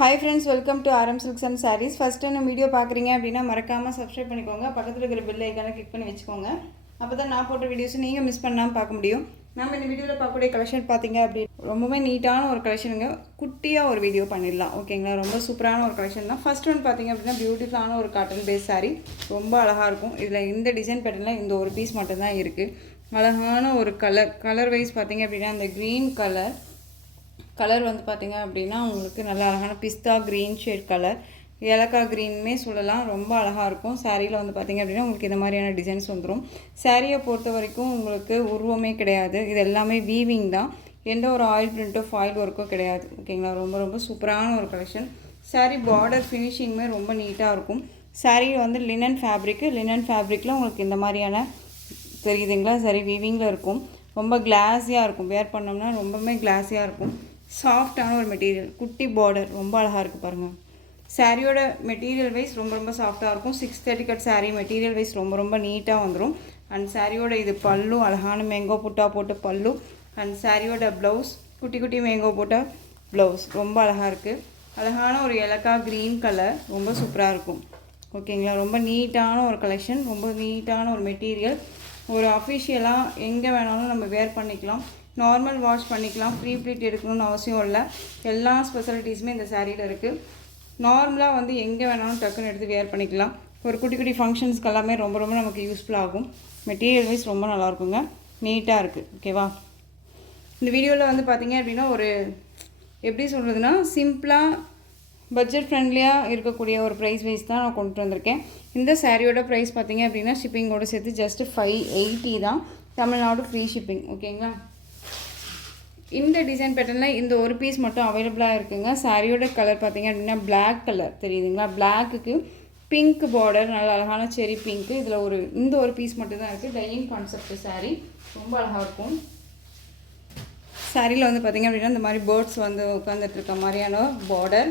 Hi friends, welcome to RM Silks and Sarees. First time video பார்க்குறீங்க அப்படின்னா மறக்காமல் subscribe பண்ணிக்கோங்க. பக்கத்தில் இருக்கிற பெல் ஐக்கானை கிளிக் பண்ணி வச்சுக்கோங்க. அப்போ தான் நான் போட்ட வீடியோஸ் நீங்கள் மிஸ் பண்ணாமல் பார்க்க முடியும். நம்ம இந்த வீடியோவில் பார்க்கக்கூடிய கலெக்ஷன் பார்த்தீங்க அப்படின்னு ரொம்பவே நீட்டான ஒரு கலெக்ஷனுங்க. குட்டியாக ஒரு வீடியோ பண்ணிடலாம் ஓகேங்களா. ரொம்ப சூப்பரான ஒரு கலெக்ஷன் தான். ஃபர்ஸ்ட் ஒன் பார்த்தீங்க அப்படின்னா பியூட்டிஃபுல்லான ஒரு காட்டன் பேஸ் சாரீ. ரொம்ப அழகாக இருக்கும். இதில் இந்த டிசைன் பேட்டர்னில் இந்த ஒரு பீஸ் மட்டும்தான் இருக்குது. அழகான ஒரு கலர் வைஸ் பார்த்தீங்க அப்படின்னா அந்த க்ரீன் கலர் வந்து பார்த்திங்க அப்படின்னா உங்களுக்கு நல்ல அழகான பிஸ்தா க்ரீன் ஷேட் கலர், ஏலக்காய் க்ரீனுமே சொல்லலாம். ரொம்ப அழகாக இருக்கும். சாரியில் வந்து பார்த்திங்க அப்படின்னா உங்களுக்கு இந்த மாதிரியான டிசைன்ஸ் வந்துடும். சாரியை பொறுத்த வரைக்கும் உங்களுக்கு உருவமே கிடையாது. இது எல்லாமே வீவிங் தான். எந்த ஒரு ஆயில் பிரிண்ட்டோ ஃபாயில் ஒர்க்கோ கிடையாது ஓகேங்களா. ரொம்ப ரொம்ப சூப்பரான ஒரு கலெக்ஷன். சாரீ பார்டர் ஃபினிஷிங்குமே ரொம்ப நீட்டாக இருக்கும். சாரீ வந்து லினன் ஃபேப்ரிக்கில் உங்களுக்கு இந்த மாதிரியான தெரியுதுங்களா. சரி வீவிங்கில் இருக்கும். ரொம்ப கிளாஸியாக இருக்கும். வேர் பண்ணோம்னா ரொம்பவுமே கிளாஸியாக இருக்கும். சாஃப்டான ஒரு மெட்டீரியல், குட்டி பார்டர், ரொம்ப அழகாக இருக்குது பாருங்கள். சாரியோட மெட்டீரியல் வைஸ் ரொம்ப ரொம்ப சாஃப்டாக இருக்கும். 630 கட் சாரீ மெட்டீரியல் வைஸ் ரொம்ப ரொம்ப நீட்டாக வந்துடும். அண்ட் சாரியோட இது பல்லு, அழகான மேங்கோ புட்டா போட்டு பல்லு. அண்ட் சாரியோட ப்ளவுஸ் குட்டி குட்டி மேங்கோ போட்ட ப்ளவுஸ் ரொம்ப அழகாக இருக்குது. அழகான ஒரு ஏலக்காய் க்ரீன் கலர், ரொம்ப சூப்பராக இருக்கும் ஓகேங்களா. ரொம்ப நீட்டான ஒரு கலெக்ஷன், ரொம்ப நீட்டான ஒரு மெட்டீரியல். ஒரு அஃபிஷியலாக எங்கே வேணாலும் நம்ம வேர் பண்ணிக்கலாம். நார்மல் வாஷ் பண்ணிக்கலாம். ஃப்ரீ ப்ளீட் எடுக்கணும்னு அவசியம் இல்லை. எல்லா ஸ்பெஷாலிட்டிஸுமே இந்த சாரியில் இருக்குது. நார்மலாக வந்து எங்கே வேணாலும் டக்குன்னு எடுத்து வேர் பண்ணிக்கலாம். ஒரு குட்டி குட்டி ஃபங்க்ஷன்ஸ்க்கு எல்லாமே ரொம்ப ரொம்ப நமக்கு யூஸ்ஃபுல் ஆகும். மெட்டீரியல் வைஸ் ரொம்ப நல்லாயிருக்குங்க. நீட்டாக இருக்குது ஓகேவா. இந்த வீடியோவில் வந்து பார்த்திங்க அப்படின்னா ஒரு எப்படி சொல்கிறதுனா சிம்பிளாக பட்ஜெட் ஃப்ரெண்ட்லியாக இருக்கக்கூடிய ஒரு ப்ரைஸ் வைஸ் தான் நான் கொண்டு வந்திருக்கேன். இந்த சாரியோட ப்ரைஸ் பார்த்திங்க அப்படின்னா ஷிப்பிங்கோடு சேர்த்து ஜஸ்ட் 580 தான். தமிழ்நாடு ஃப்ரீ ஷிப்பிங் ஓகேங்களா. இந்த டிசைன் பேட்டர்னில் இந்த ஒரு பீஸ் மட்டும் அவைலபிளாக இருக்குங்க. சாரியோட கலர் பார்த்திங்க அப்படின்னா பிளாக் கலர் தெரியுதுங்களா. பிளாக்குக்கு பிங்க் பார்டர், நல்ல அழகான செரி பிங்க்கு. இதில் இந்த ஒரு பீஸ் மட்டும் தான் இருக்குது. டையிங் கான்செப்ட் சாரீ ரொம்ப அழகாக இருக்கும். சாரியில் வந்து பார்த்திங்க அப்படின்னா இந்த மாதிரி பேர்ட்ஸ் வந்து உட்காந்துட்டு இருக்க மாதிரியான பார்டர்.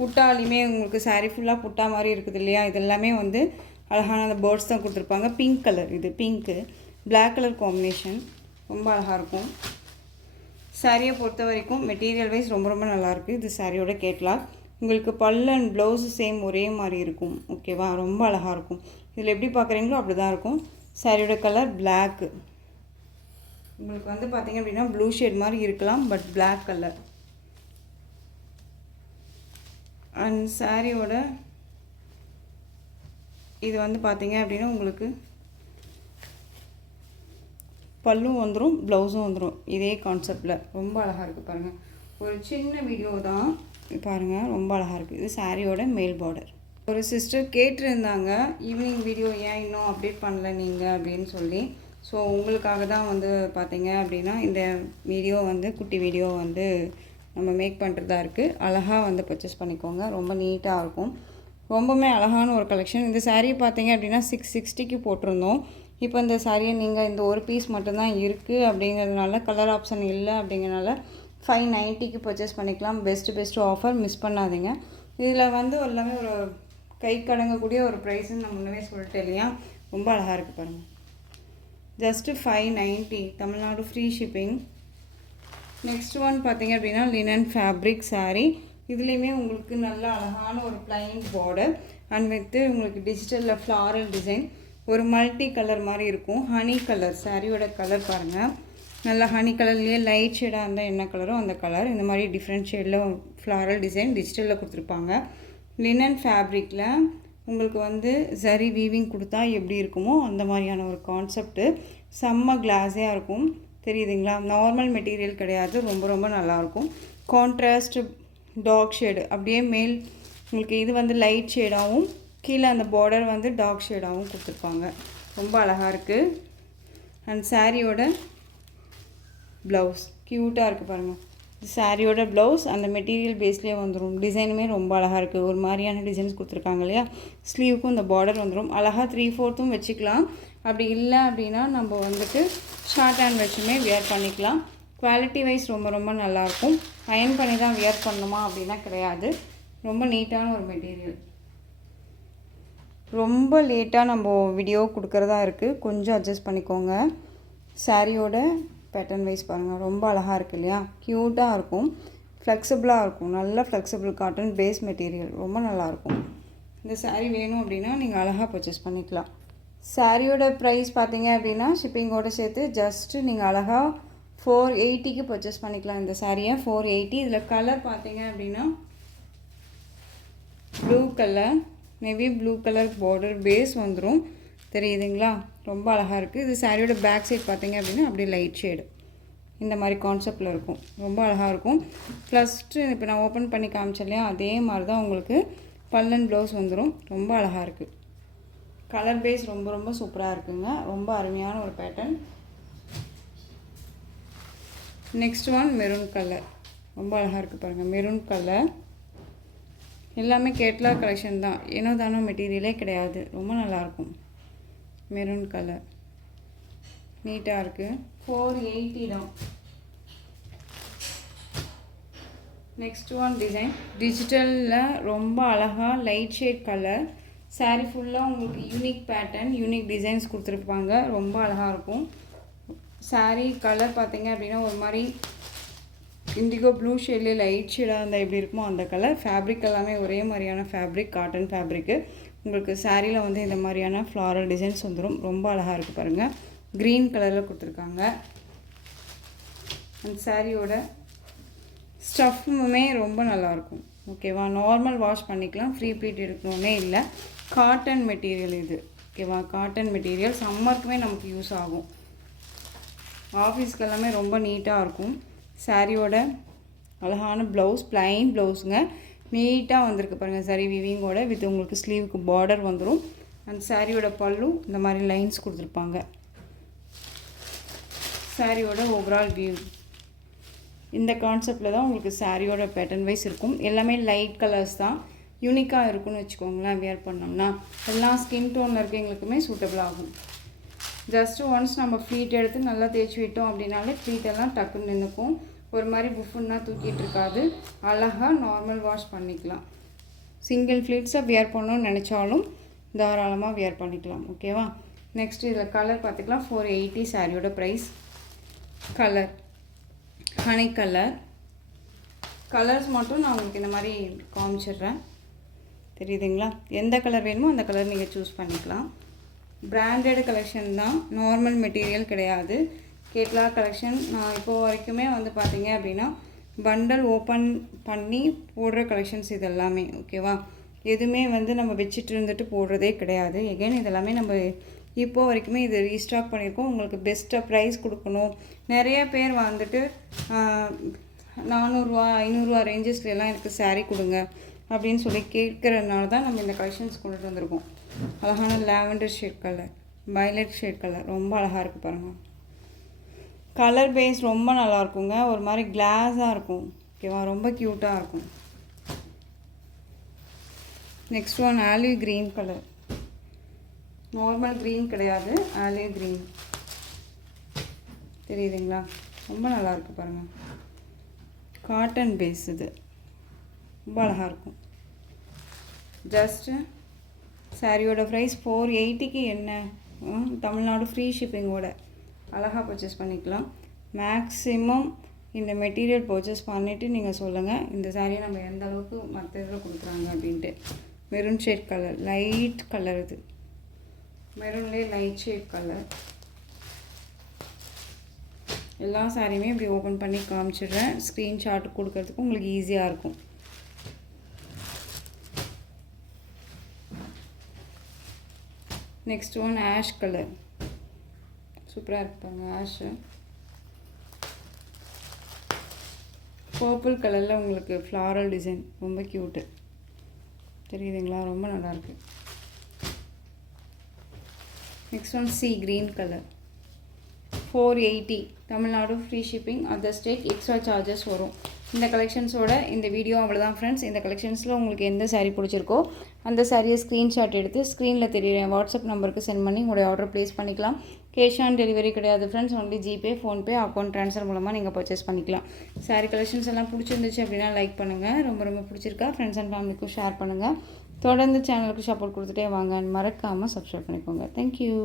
புட்டாலையுமே உங்களுக்கு சாரீ ஃபுல்லாக புட்டா மாதிரி இருக்குது இல்லையா. இது எல்லாமே வந்து அழகான அந்த பேர்ட்ஸ் தான் கொடுத்துருப்பாங்க. பிங்க் கலர், இது பிங்க்கு பிளாக் கலர் காம்பினேஷன் ரொம்ப அழகாக இருக்கும். சாரியை பொறுத்த வரைக்கும் மெட்டீரியல் வைஸ் ரொம்ப ரொம்ப நல்லாயிருக்கு. இது சாரியோட கேட்லாக். உங்களுக்கு பல்லு அண்ட் ப்ளவுஸு சேம் ஒரே மாதிரி இருக்கும் ஓகேவா. ரொம்ப அழகாக இருக்கும். இதில் எப்படி பார்க்குறீங்களோ அப்படி தான் இருக்கும். சாரியோட கலர் பிளாக்கு. உங்களுக்கு வந்து பார்த்திங்க அப்படின்னா ப்ளூ ஷேட் மாதிரி இருக்கலாம், பட் பிளாக் கலர். அண்ட் சாரியோட இது வந்து பார்த்திங்க அப்படின்னா உங்களுக்கு பல்லும் வந்துடும், ப்ளவுஸும் வந்துடும். இதே கான்செப்டில் ரொம்ப அழகாக இருக்குது பாருங்கள். ஒரு சின்ன வீடியோ தான் பாருங்கள், ரொம்ப அழகாக இருக்குது. இது சாரியோட மேல் பார்டர். ஒரு சிஸ்டர் கேட்டிருந்தாங்க ஈவினிங் வீடியோ ஏன் இன்னும் அப்டேட் பண்ணல நீங்கள் அப்படின்னு சொல்லி. ஸோ உங்களுக்காக தான் வந்து பார்த்தீங்க அப்படின்னா இந்த வீடியோ வந்து குட்டி வீடியோ வந்து நம்ம மேக் பண்ணுறதா இருக்குது. அழகாக வந்து பர்ச்சேஸ் பண்ணிக்கோங்க. ரொம்ப நீட்டாக இருக்கும். ரொம்பவுமே அழகான ஒரு கலெக்ஷன். இந்த சாரீ பார்த்தீங்க அப்படின்னா 660க்கு போட்டிருந்தோம். இப்போ இந்த சாரியை நீங்கள் இந்த ஒரு பீஸ் மட்டும்தான் இருக்குது அப்படிங்கிறதுனால, கலர் ஆப்ஷன் இல்லை அப்படிங்கிறனால 590க்கு பர்ச்சேஸ் பண்ணிக்கலாம். பெஸ்ட்டு ஆஃபர், மிஸ் பண்ணாதீங்க. இதில் வந்து எல்லாமே ஒரு கை கடங்கக்கூடிய ஒரு ப்ரைஸ்ன்னு நான் முன்னவே சொல்லிட்டேன் இல்லையா. ரொம்ப அழகாக இருக்குது பாருங்கள். Just 590 Tamil Nadu free shipping. Next one பார்த்திங்க அப்படின்னா லினன் ஃபேப்ரிக் சாரீ. இதுலேயுமே உங்களுக்கு நல்ல அழகான ஒரு ப்ளைன் பார்டர் அண்ட் வித்து உங்களுக்கு டிஜிட்டலில் ஃப்ளாரல் டிசைன். ஒரு மல்டி கலர் மாதிரி இருக்கும். ஹனி கலர் சாரியோட கலர் பாருங்கள். நல்லா ஹனி கலர்லேயே லைட் ஷேடாக இருந்தால் என்ன கலரோ அந்த கலர். இந்த மாதிரி டிஃப்ரெண்ட் ஷேடில் ஃப்ளாரல் டிசைன் டிஜிட்டலில் கொடுத்துருப்பாங்க. லினன் ஃபேப்ரிக்கில் உங்களுக்கு வந்து சரி வீவிங் கொடுத்தா எப்படி இருக்குமோ அந்த மாதிரியான ஒரு கான்செப்ட்டு. செம்ம கிளாஸியாக இருக்கும் தெரியுதுங்களா. நார்மல் மெட்டீரியல் கிடையாது. ரொம்ப ரொம்ப நல்லாயிருக்கும். கான்ட்ராஸ்ட் டார்க் ஷேடு அப்படியே மேல் உங்களுக்கு இது வந்து லைட் ஷேடாகவும் கீழே அந்த பார்டர் வந்து டார்க் ஷேடாகவும் கொடுத்துருப்பாங்க. ரொம்ப அழகாக இருக்குது. அண்ட் சாரியோட ப்ளவுஸ் க்யூட்டாக இருக்குது பாருங்கள். சாரியோட ப்ளவுஸ் அந்த மெட்டீரியல் பேஸ்லேயே வந்துடும். டிசைனுமே ரொம்ப அழகாக இருக்குது. ஒரு மாதிரியான டிசைன்ஸ் கொடுத்துருக்காங்க இல்லையா. ஸ்லீவுக்கும் இந்த பார்டர் வந்துடும். அழகாக 3/4 வச்சுக்கலாம். அப்படி இல்லை அப்படின்னா நம்ம வந்துட்டு ஷார்ட் ஹேண்ட் வச்சுமே வியர் பண்ணிக்கலாம். குவாலிட்டி வைஸ் ரொம்ப ரொம்ப நல்லாயிருக்கும். அயன் பண்ணி தான் வியர் பண்ணணுமா அப்படின்னா கிடையாது. ரொம்ப நீட்டான ஒரு மெட்டீரியல். ரொம்ப லேட்டாக நம்ம வீடியோ கொடுக்குறதா இருக்குது, கொஞ்சம் அட்ஜஸ்ட் பண்ணிக்கோங்க. சாரியோட பேட்டர்ன் வைஸ் பாருங்கள், ரொம்ப அழகாக இருக்குது இல்லையா, க்யூட்டாக இருக்கும். ஃப்ளெக்சிபிளாக இருக்கும். நல்ல ஃப்ளெக்சிபிள் காட்டன் பேஸ் மெட்டீரியல், ரொம்ப நல்லாயிருக்கும். இந்த சாரீ வேணும் அப்படின்னா நீங்கள் அழகாக பர்ச்சேஸ் பண்ணிக்கலாம். சாரியோட ப்ரைஸ் பார்த்தீங்க அப்படின்னா ஷிப்பிங்கோடு சேர்த்து ஜஸ்ட்டு நீங்கள் அழகாக 480க்கு பர்ச்சேஸ் பண்ணிக்கலாம் இந்த சாரியை. 480. இதில் கலர் பார்த்தீங்க அப்படின்னா blue colour, navy blue colour border base வந்துடும். தெரியுதுங்களா? ரொம்ப அழகாக இருக்குது. இது சாரியோட பேக் சைட் பார்த்தீங்க அப்படின்னா அப்படியே லைட் ஷேடு இந்த மாதிரி கான்செப்டில் இருக்கும். ரொம்ப அழகாக இருக்கும். ப்ளஸ்ட்டு இப்போ நான் ஓப்பன் பண்ணி காமிச்சேன் இல்லையா, அதே மாதிரி தான் உங்களுக்கு பல்லன் ப்ளவுஸ் வந்துடும். ரொம்ப அழகாக இருக்குது. கலர் பேஸ் ரொம்ப ரொம்ப சூப்பராக இருக்குங்க. ரொம்ப அருமையான ஒரு pattern. Next one maroon colour. ரொம்ப அழகாக இருக்குது பாருங்கள். மெரூன் கலர் எல்லாமே கேட்லாக் கலெக்ஷன் தான், ஏனோ தானோ மெட்டீரியலே கிடையாது. ரொம்ப நல்லாயிருக்கும். மெரூன் கலர் நீட்டாக இருக்குது. 480 தான். நெக்ஸ்ட் ஒன் டிசைன் டிஜிட்டலில் ரொம்ப அழகாக லைட் ஷேட் கலர். சாரீ ஃபுல்லாக உங்களுக்கு யூனிக் பேட்டர்ன், யூனிக் டிசைன்ஸ் கொடுத்துருப்பாங்க. ரொம்ப அழகாக இருக்கும். சாரீ கலர் பார்த்தீங்க அப்படின்னா ஒரு மாதிரி இண்டிகோ ப்ளூ ஷேட்லேயே லைட் ஷேடாக இருந்தால் எப்படி இருக்குமோ அந்த கலர். ஃபேப்ரிக் எல்லாமே ஒரே மாதிரியான ஃபேப்ரிக், காட்டன் ஃபேப்ரிக்கு. உங்களுக்கு சாரியில் வந்து இந்த மாதிரியான ஃப்ளாரல் டிசைன்ஸ் வந்துடும். ரொம்ப அழகாக இருக்குது பாருங்கள். க்ரீன் கலரில் கொடுத்துருக்காங்க. அந்த சாரியோட ஸ்டஃப்புமே ரொம்ப நல்லாயிருக்கும். ஓகேவா? நார்மல் வாஷ் பண்ணிக்கலாம், ஃப்ரீ ப்ளீட் எடுக்கணுன்னே இல்லை. காட்டன் மெட்டீரியல் இது. ஓகேவா? காட்டன் மெட்டீரியல் சம்மருக்குமே நமக்கு யூஸ் ஆகும். ஆஃபீஸ்க்கு எல்லாமே ரொம்ப நீட்டாக இருக்கும். சாரியோட அழகான ப்ளவுஸ், ப்ளைன் ப்ளவுஸுங்க. நீட்டாக வந்திருக்கு பாருங்கள். சரி விவிங்கோட வித் உங்களுக்கு ஸ்லீவுக்கு பார்டர் வந்துடும். அந்த சாரியோட பல்லு இந்த மாதிரி லைன்ஸ் கொடுத்துருப்பாங்க. சாரியோட ஓவரால் வியூ இந்த கான்செப்டில் தான் உங்களுக்கு சாரியோட பேட்டர்ன் வைஸ் இருக்கும். எல்லாமே லைட் கலர்ஸ் தான், யூனிக்காக இருக்குன்னு வச்சுக்கோங்களேன். வியர் பண்ணோம்னா எல்லாம் ஸ்கின் டோனில் இருக்கவங்களுக்குமே சூட்டபிள் ஆகும். ஜஸ்ட்டு ஒன்ஸ் நம்ம ஃப்ளீட் எடுத்து நல்லா தேய்ச்சி விட்டோம் அப்படின்னாலே ஃப்ளீட்டெல்லாம் டக்குன்னு நின்றுக்கும். ஒரு மாதிரி புஃபுன்னா தூக்கிட்டு இருக்காது. அழகாக நார்மல் வாஷ் பண்ணிக்கலாம். சிங்கிள் ஃப்ளீட்ஸை வியர் பண்ணணும்னு நினச்சாலும் தாராளமாக வியர் பண்ணிக்கலாம். ஓகேவா? நெக்ஸ்ட் இதில் கலர் பார்த்துக்கலாம். 480 சாரியோட price. Colour honey colour. Colours மட்டும் நான் உங்களுக்கு இந்த மாதிரி காமிச்சிடுறேன். தெரியுதுங்களா? எந்த கலர் வேணுமோ அந்த கலர் நீங்கள் சூஸ் பண்ணிக்கலாம். பிராண்டட் கலெக்ஷன் தான், நார்மல் மெட்டீரியல் கிடையாது. Catalogue collection. நான் இப்போது வரைக்குமே வந்து பார்த்தீங்க அப்படின்னா பண்டல் ஓப்பன் பண்ணி போடுற கலெக்ஷன்ஸ் இது எல்லாமே. ஓகேவா? எதுவுமே வந்து நம்ம வச்சுட்டு இருந்துட்டு போடுறதே கிடையாது. எகைன் இதெல்லாமே நம்ம இப்போது வரைக்குமே இது ரீஸ்டாக் பண்ணியிருக்கோம். உங்களுக்கு பெஸ்ட்டாக ப்ரைஸ் கொடுக்கணும். நிறைய பேர் வந்துட்டு 400 500 ரேஞ்சஸ்லாம் எனக்கு சாரீ கொடுங்க அப்படின்னு சொல்லி கேட்குறதுனால தான் நம்ம இந்த கலெக்ஷன்ஸ் கொண்டுட்டு வந்திருக்கோம். அழகான lavender shade colour, violet shade colour ரொம்ப அழகாக இருக்குது பாருங்கள். கலர் பேஸ் ரொம்ப நல்லாயிருக்குங்க. ஒரு மாதிரி கிளாஸாக இருக்கும். ஓகேவா? ரொம்ப க்யூட்டாக இருக்கும். Next one olive green colour. Normal green கிடையாது, ஆலிவ் க்ரீன். தெரியுதுங்களா? ரொம்ப நல்லாயிருக்கு பாருங்கள். காட்டன் பேஸ் இது. ரொம்ப அழகாக இருக்கும். ஜஸ்ட்டு சாரியோட ப்ரைஸ் 480க்கு என்ன, தமிழ்நாடு ஃப்ரீ ஷிப்பிங்கோட அழகாக பர்ச்சேஸ் பண்ணிக்கலாம். மேக்ஸிமம் இந்த மெட்டீரியல் பர்ச்சேஸ் பண்ணிவிட்டு நீங்கள் சொல்லுங்கள் இந்த சாரியை நம்ம எந்த அளவுக்கு மற்ற இதில் கொடுக்குறாங்க அப்படின்ட்டு. Maroon shade colour, light colour. இது மெரூன்லேயே லைட் ஷேட் கலர். எல்லா சாரியுமே இப்படி ஓப்பன் பண்ணி காமிச்சிடுறேன். ஸ்க்ரீன்ஷாட் கொடுக்கறதுக்கு உங்களுக்கு ஈஸியாக இருக்கும். Next one ash colour. சூப்பராக இருப்பாங்க. ஆஷு பர்பிள் கலரில் உங்களுக்கு ஃப்ளாரல் டிசைன் ரொம்ப க்யூட்டு. தெரியுதுங்களா? ரொம்ப நல்லாயிருக்கு. Next one C green colour. 480 Tamil Nadu free shipping. Other state extra charges வரும். இந்த கலெக்ஷன்ஸோட இந்த வீடியோ அவ்வளோதான் ஃப்ரெண்ட்ஸ். இந்த கலெக்ஷன்ஸில் உங்களுக்கு எந்த சாரீ பிடிச்சிருக்கோ அந்த சாரியை ஸ்க்ரீன்ஷாட் எடுத்து ஸ்க்ரீனில் தெரியுற வாட்ஸ்அப் நம்பருக்கு சென்ட் பண்ணி உங்களுடைய ஆர்டர் ப்ளேஸ் பண்ணிக்கலாம். கேஷ் ஆன் டெலிவரி கிடையாது friends. Only GPay, PhonePe, account transfer மூலமாக நீங்கள் பர்ச்சேஸ் பண்ணிக்கலாம். சாரீ கலெக்ஷன்ஸ் எல்லாம் பிடிச்சிருந்துச்சு அப்படின்னா லைக் பண்ணுங்கள். ரொம்ப ரொம்ப பிடிச்சிருக்கா ஃப்ரெண்ட்ஸ் அண்ட் ஃபேமிலிக்கும் ஷேர் பண்ணுங்கள். தொடர்ந்து சேனலுக்கு சப்போர்ட் கொடுத்துட்டே வாங்க. மறக்காமல் சப்ஸ்கிரைப் பண்ணிக்கோங்க. தேங்க்யூ.